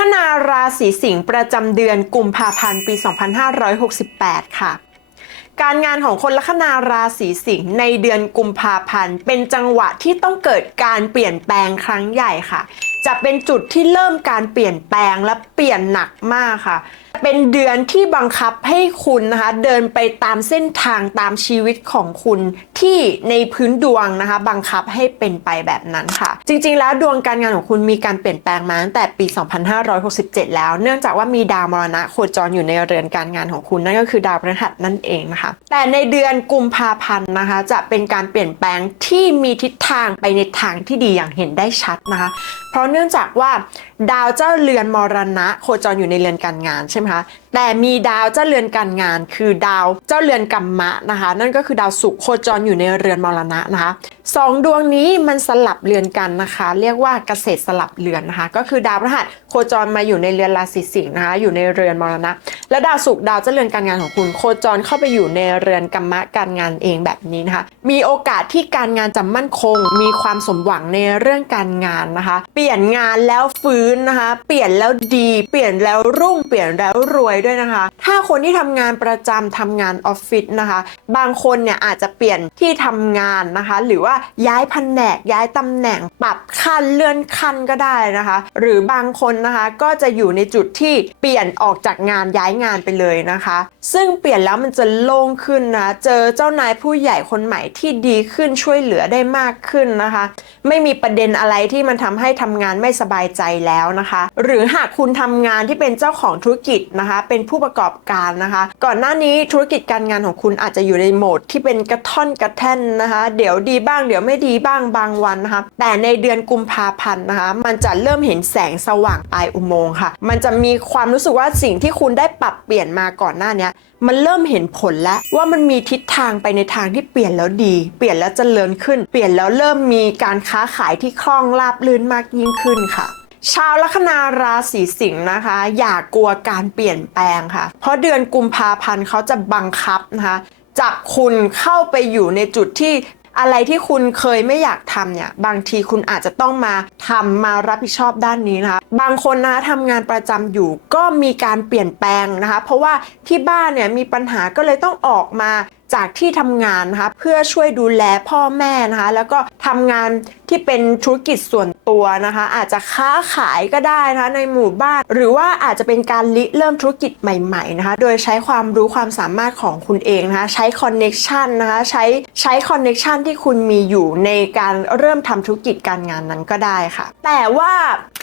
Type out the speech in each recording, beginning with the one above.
คนาราศีสิงห์ประจำเดือนกุมภาพันธ์ปี 2568 ค่ะ การงานของคนลัคนาราศีสิงห์ในเดือนกุมภาพันธ์ เป็นจังหวะที่ต้องเกิดการเปลี่ยนแปลงครั้งใหญ่ค่ะ จะเป็นจุดที่เริ่มการเปลี่ยนแปลงและเปลี่ยนหนักมากค่ะ เป็นเดือนที่บังคับให้คุณนะคะเดินไปตามเส้นทางตามชีวิตของคุณที่ในพื้นดวงนะคะ บังคับให้เป็นไปแบบนั้นค่ะ จริง ๆ แล้วดวงการงานของคุณมีการเปลี่ยนแปลงมาตั้งแต่ปี 2567 แล้ว เนื่องจากว่ามีดาวมรณะโคจรอยู่ในเรือนการงานของคุณนั่นก็คือดาวพฤหัสนั่นเองนะคะ แต่ในเดือนกุมภาพันธ์นะคะ จะเป็นการเปลี่ยนแปลงที่มีทิศทางไปในทางที่ดีอย่างเห็นได้ชัดนะคะ เพราะเนื่องจากว่าดาวเจ้าเรือนมรณะโคจรอยู่ในเรือนการงานใช่ไหมคะ แต่มีดาวเจ้าเรือนการงาน คือดาวเจ้าเรือนกัมมะนะคะ นั่นก็คือดาวศุกร์โคจรอยู่ในเรือนมรณะนะคะสองดวงนี้มันสลับเรือนกันนะคะ เรียกว่าเกษตรสลับเรือนนะคะ ก็คือดาวพฤหัสโคจรมาอยู่ในเรือนราศีสิงห์นะคะ อยู่ในเรือนมรณะ และดาวศุกร์ดาวเจ้าเรือนการงานของคุณ โคจรเข้าไปอยู่ในเรือนกัมมะการงานเองแบบนี้นะคะ มีโอกาสที่การงานจะมั่นคง มีความสมหวังในเรื่องการงานนะคะ เปลี่ยนงานแล้วฟื้นนะคะ เปลี่ยนแล้วดี เปลี่ยนแล้วรุ่ง เปลี่ยนแล้วรวยด้วยนะคะ ถ้าคนที่ทำงานประจำทำงานออฟฟิศนะคะ บางคนเนี่ยอาจจะเปลี่ยนที่ทำงานนะคะ หรือว่าย้ายแผนกย้ายตำแหน่งปรับขั้นเลื่อนขั้นก็ได้นะคะ หรือบางคนนะคะก็จะอยู่ในจุดที่เปลี่ยนออกจากงานย้ายงานไปเลยนะคะ ซึ่งเปลี่ยนแล้วมันจะโล่งขึ้นนะ เจอเจ้านายผู้ใหญ่คนใหม่ที่ดีขึ้นช่วยเหลือได้มากขึ้นนะคะ ไม่มีประเด็นอะไรที่มันทำให้ทำงานไม่สบายใจแล้วนะคะ หรือหากคุณทำงานที่เป็นเจ้าของธุรกิจนะคะเป็นผู้ประกอบการนะคะ ก่อนหน้านี้ธุรกิจการงานของคุณอาจจะอยู่ในโหมดที่เป็นกระท่อนกระแท่นนะคะ เดี๋ยวดีบ้างเดี๋ยวไม่ดีบ้างบางวันนะคะแต่ในเดือนกุมภาพันธ์นะคะ มันจะเริ่มเห็นแสงสว่างปลายอุโมงค์ค่ะ มันจะมีความรู้สึกว่าสิ่งที่คุณได้ปรับเปลี่ยนมาก่อนหน้านี้มันเริ่มเห็นผลแล้วว่ามันมีทิศทางไปในทางที่เปลี่ยนแล้วดี เปลี่ยนแล้วเจริญขึ้น เปลี่ยนแล้วเริ่มมีการค้าขายที่คล่องราบรื่นมากยิ่งขึ้นค่ะ ชาวลัคนาราศีสิงห์นะคะ อย่ากลัวการเปลี่ยนแปลงค่ะ เพราะเดือนกุมภาพันธ์เขาจะบังคับนะคะจับคุณเข้าไปอยู่ในจุดที่อะไรที่คุณเคยไม่อยากทำเนี่ยบางทีคุณอาจจะต้องมาทำมารับผิดชอบด้านนี้นะคะบางคนนะคะทำงานประจำอยู่ก็มีการเปลี่ยนแปลงนะคะ เพราะว่าที่บ้านเนี่ยมีปัญหาก็เลยต้องออกมา จากที่ทำงานนะคะเพื่อช่วยดูแลพ่อแม่นะคะ แล้วก็ทำงานที่เป็นธุรกิจส่วนตัวนะคะ อาจจะค้าขายก็ได้นะคะในหมู่บ้าน หรือว่าอาจจะเป็นการริเริ่มธุรกิจใหม่ๆนะคะ โดยใช้ความรู้ความสามารถของคุณเองนะคะ ใช้คอนเน็ชันนะคะ ใช้ใช้คอนเน็ชันที่คุณมีอยู่ในการเริ่มทำธุรกิจการงานนั้นก็ได้ค่ะ แต่ว่า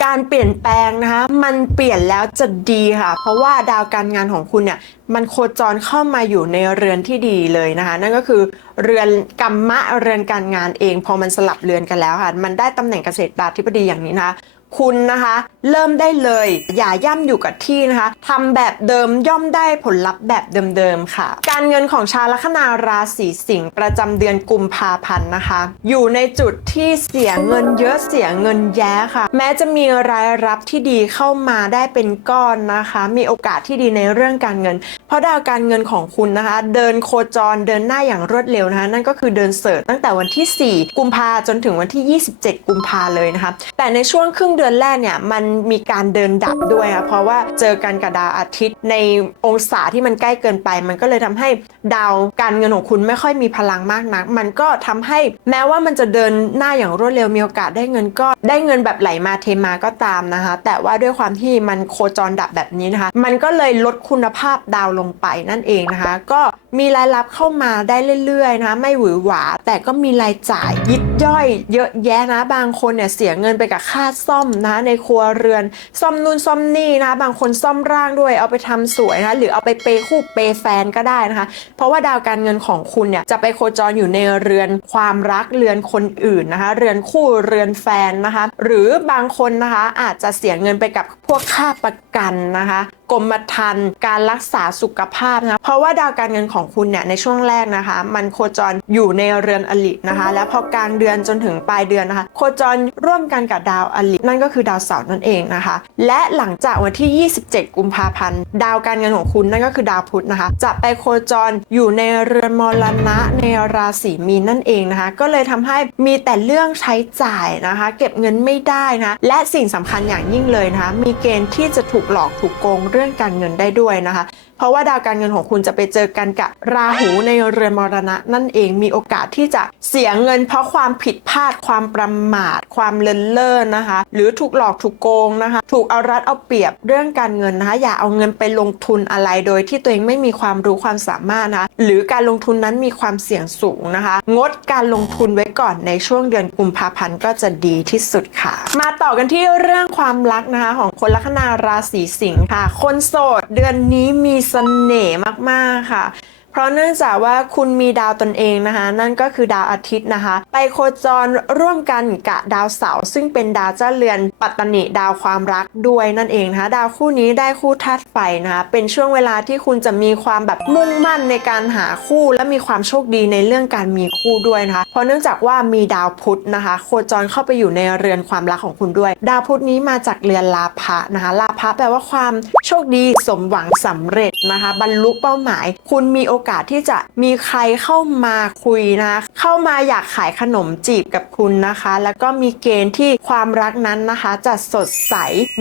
การเปลี่ยนแปลงนะคะ มันเปลี่ยนแล้วจะดีค่ะ เพราะว่าดาวการงานของคุณเนี่ย มันโคจรเข้ามาอยู่ในเรือนที่ดีเลยนะคะ นั่นก็คือเรือนกรรมะเรือนการงานเอง พอมันสลับเรือนกันแล้วค่ะ มันได้ตำแหน่งเกษตรบาธิบดีอย่างนี้นะคะ คุณนะคะ เริ่มได้เลย อย่าย่ำอยู่กับที่นะคะทำแบบเดิมย่อมได้ผลลัพธ์แบบเดิมๆค่ะ การเงินของชาวลัคนาราศีสิงห์ประจำเดือนกุมภาพันธ์นะคะ อยู่ในจุดที่เสียเงินเยอะเสียเงินแย้ค่ะ แม้จะมีรายรับที่ดีเข้ามาได้เป็นก้อนนะคะ มีโอกาสที่ดีในเรื่องการเงิน เพราะดาวการเงินของคุณนะคะ เดินโคจรเดินหน้าอย่างรวดเร็วนะคะ นั่นก็คือเดินเสิร์ชตั้งแต่วันที่ 4 กุมภาจนถึงวันที่ 27 กุมภาเลยนะคะแต่ในช่วงครึ่งเดือนแรกเนี่ยมันมีการเดินดับด้วยค่ะเพราะว่าเจอกันกับดาวอาทิตย์ในองศาที่มันใกล้เกินไป มันก็เลยทำให้ดาวการเงินของคุณไม่ค่อยมีพลังมากนัก มันก็ทำให้แม้ว่ามันจะเดินหน้าอย่างรวดเร็วมีโอกาสได้เงินก็ได้เงินแบบไหลมาเทมาก็ตามนะคะ แต่ว่าด้วยความที่มันโคจรดับแบบนี้นะคะ มันก็เลยลดคุณภาพดาวลงไปนั่นเองนะคะ ก็มีรายรับเข้ามาได้เรื่อยๆนะคะไม่หวือหวา แต่ก็มีรายจ่ายยิบย่อย เยอะแยะนะบางคนเนี่ยเสียเงินไปกับค่าซ่อมนะในครัวเรือน ซ่อมนู่นซ่อมนี่นะ บางคนซ่อมร่างด้วยเอาไปทำสวยนะ หรือเอาไปเปยคู่เปยแฟนก็ได้นะคะ เพราะว่าดาวการเงินของคุณเนี่ยจะไปโคจรอยู่ในเรือนความรักเรือนคนอื่นนะคะ เรือนคู่เรือนแฟนนะคะ หรือบางคนนะคะอาจจะเสียเงินไปกับพวกค่าประกันนะคะกรมธรรม์การรักษาสุขภาพนะเพราะว่าดาวการเงินของคุณเนี่ยในช่วงแรกนะคะ มันโคจรอยู่ในเรือนอลินะคะ และพอกลางเดือนจนถึงปลายเดือนนะคะ โคจรร่วมกันกับดาวอลินั่นก็คือดาวเสาร์นั่นเองนะคะ และหลังจากวันที่ 27 กุมภาพันธ์ ดาวการเงินของคุณนั่นก็คือดาวพุธนะคะ จะไปโคจรอยู่ในเรือนมรณะในราศีมีนนั่นเองนะคะ ก็เลยทำให้มีแต่เรื่องใช้จ่ายนะคะ เก็บเงินไม่ได้นะและสิ่งสำคัญอย่างยิ่งเลยนะคะมีเกณฑ์ที่จะถูกหลอกถูกโกงเรื่องการเงินได้ด้วยนะคะ เพราะว่าดาวการเงินของคุณจะไปเจอกันกับราหูในเรือนมรณะ นั่นเองมีโอกาสที่จะเสียเงิน เพราะความผิดพลาดความประมาท ความเลินเล่อนะคะ หรือถูกหลอกถูกโกงนะคะ ถูกเอารัดเอาเปรียบเรื่องการเงินนะคะ อย่าเอาเงินไปลงทุนอะไรโดยที่ตัวเองไม่มีความรู้ความสามารถนะคะหรือการลงทุนนั้นมีความเสี่ยงสูงนะคะ งดการลงทุนไว้ก่อนในช่วงเดือนกุมภาพันธ์ก็จะดีที่สุดค่ะ มาต่อกันที่เรื่องความรักนะคะ ของคนลัคนาราศีสิงค์ค่ะ คนโสดเดือนนี้มีเสน่ห์มาก ๆ ค่ะ เพราะเนื่องจากว่าคุณมีดาวตนเองนะคะ นั่นก็คือดาวอาทิตย์นะคะ ไปโคจรร่วมกันกับดาวเสาร์ซึ่งเป็นดาวเจ้าเรือนปัตตนิดาวความรักด้วยนั่นเองนะคะดาวคู่นี้ได้คู่ธาตุไฟนะคะเป็นช่วงเวลาที่คุณจะมีความแบบมุ่งมั่นในการหาคู่ และมีความโชคดีในเรื่องการมีคู่ด้วยนะคะ เพราะเนื่องจากว่ามีดาวพุธนะคะ โคจรเข้าไปอยู่ในเรือนความรักของคุณด้วย ดาวพุธนี้มาจากเรือนลาภะนะคะลาภะแปลว่าความโชคดีสมหวังสำเร็จนะคะ บรรลุเป้าหมาย คุณมีโออกาสที่จะมีใครเข้ามาคุยนะคะเข้ามาอยากขายขนมจีบกับคุณนะคะ แล้วก็มีเกณฑ์ที่ความรักนั้นนะคะ จะสดใส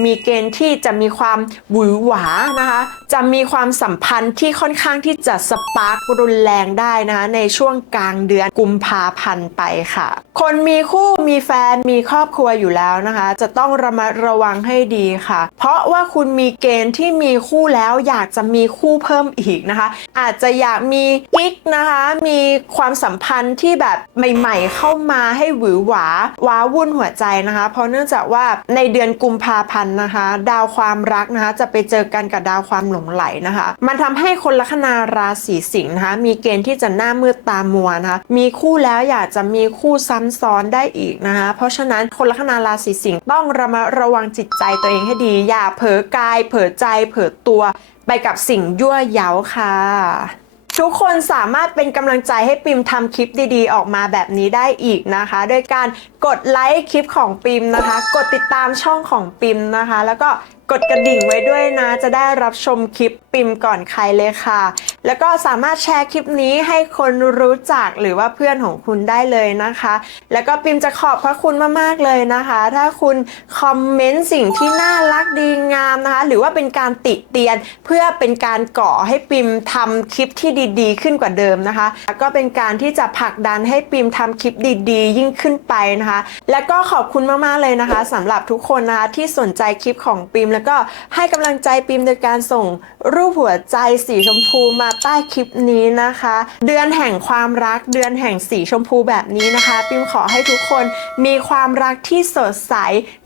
มีเกณฑ์ที่จะมีความหวือหวานะคะ จะมีความสัมพันธ์ที่ค่อนข้างที่จะสปาร์กรุนแรงได้นะคะในช่วงกลางเดือนกุมภาพันธ์ไปค่ะ คนมีคู่มีแฟนมีครอบครัวอยู่แล้วนะคะ จะต้องระมัดระวังให้ดีค่ะ เพราะว่าคุณมีเกณฑ์ที่มีคู่แล้วอยากจะมีคู่เพิ่มอีกนะคะ อาจจะอยากมีกิ๊กนะคะ มีความสัมพันธ์ที่แบบใหม่ ๆ เข้ามาให้หวือหวาว้าวุ่นหัวใจนะคะ เพราะเนื่องจากว่าในเดือนกุมภาพันธ์นะคะ ดาวความรักนะคะ จะไปเจอกันกับดาวความหลงไหลนะคะ มันทำให้คนลัคนาราศีสิงห์นะคะ มีเกณฑ์ที่จะหน้ามืดตามัวนะคะ มีคู่แล้วอยากจะมีคู่ซ้ำซ้อนได้อีกนะคะ เพราะฉะนั้นคนลัคนาราศีสิงห์ต้องระมัดระวังจิตใจตัวเองให้ดี อย่าเผลอกาย เผลอใจ เผลอตัวไปกับสิ่งยั่วเย้าค่ะ ทุกคนสามารถเป็นกำลังใจให้ปิมทำคลิปดีๆ ออกมาแบบนี้ได้อีกนะคะ โดยการกดไลค์คลิปของปิมนะคะ กดติดตามช่องของปิมนะคะ แล้วก็ กดกระดิ่งไว้ด้วยนะ จะได้รับชมคลิปปิมก่อนใครเลยค่ะ แล้วก็สามารถแชร์คลิปนี้ให้คนรู้จักหรือว่าเพื่อนของคุณได้เลยนะคะ แล้วก็ปิมจะขอบพระคุณมากๆเลยนะคะ ถ้าคุณคอมเมนต์สิ่งที่น่ารักดีงามนะคะ หรือว่าเป็นการติเตียนเพื่อเป็นการก่อให้ปิมทำคลิปที่ดีๆ ขึ้นกว่าเดิมนะคะ แล้วก็เป็นการที่จะผลักดันให้ปิมทำคลิปดีๆ ยิ่งขึ้นไปนะคะ แล้วก็ขอบคุณมากๆเลยนะคะสำหรับทุกคนนะคะที่สนใจคลิปของปิมแล้วก็ให้กำลังใจปิมโดยการส่งรูปหัวใจสีชมพูมาใต้คลิปนี้นะคะ เดือนแห่งความรักเดือนแห่งสีชมพูแบบนี้นะคะ ปิมขอให้ทุกคนมีความรักที่สดใส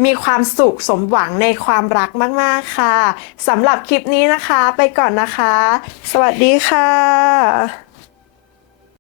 มีความสุขสมหวังในความรักมากๆค่ะสำหรับคลิปนี้นะคะไปก่อนนะคะ สวัสดีค่ะ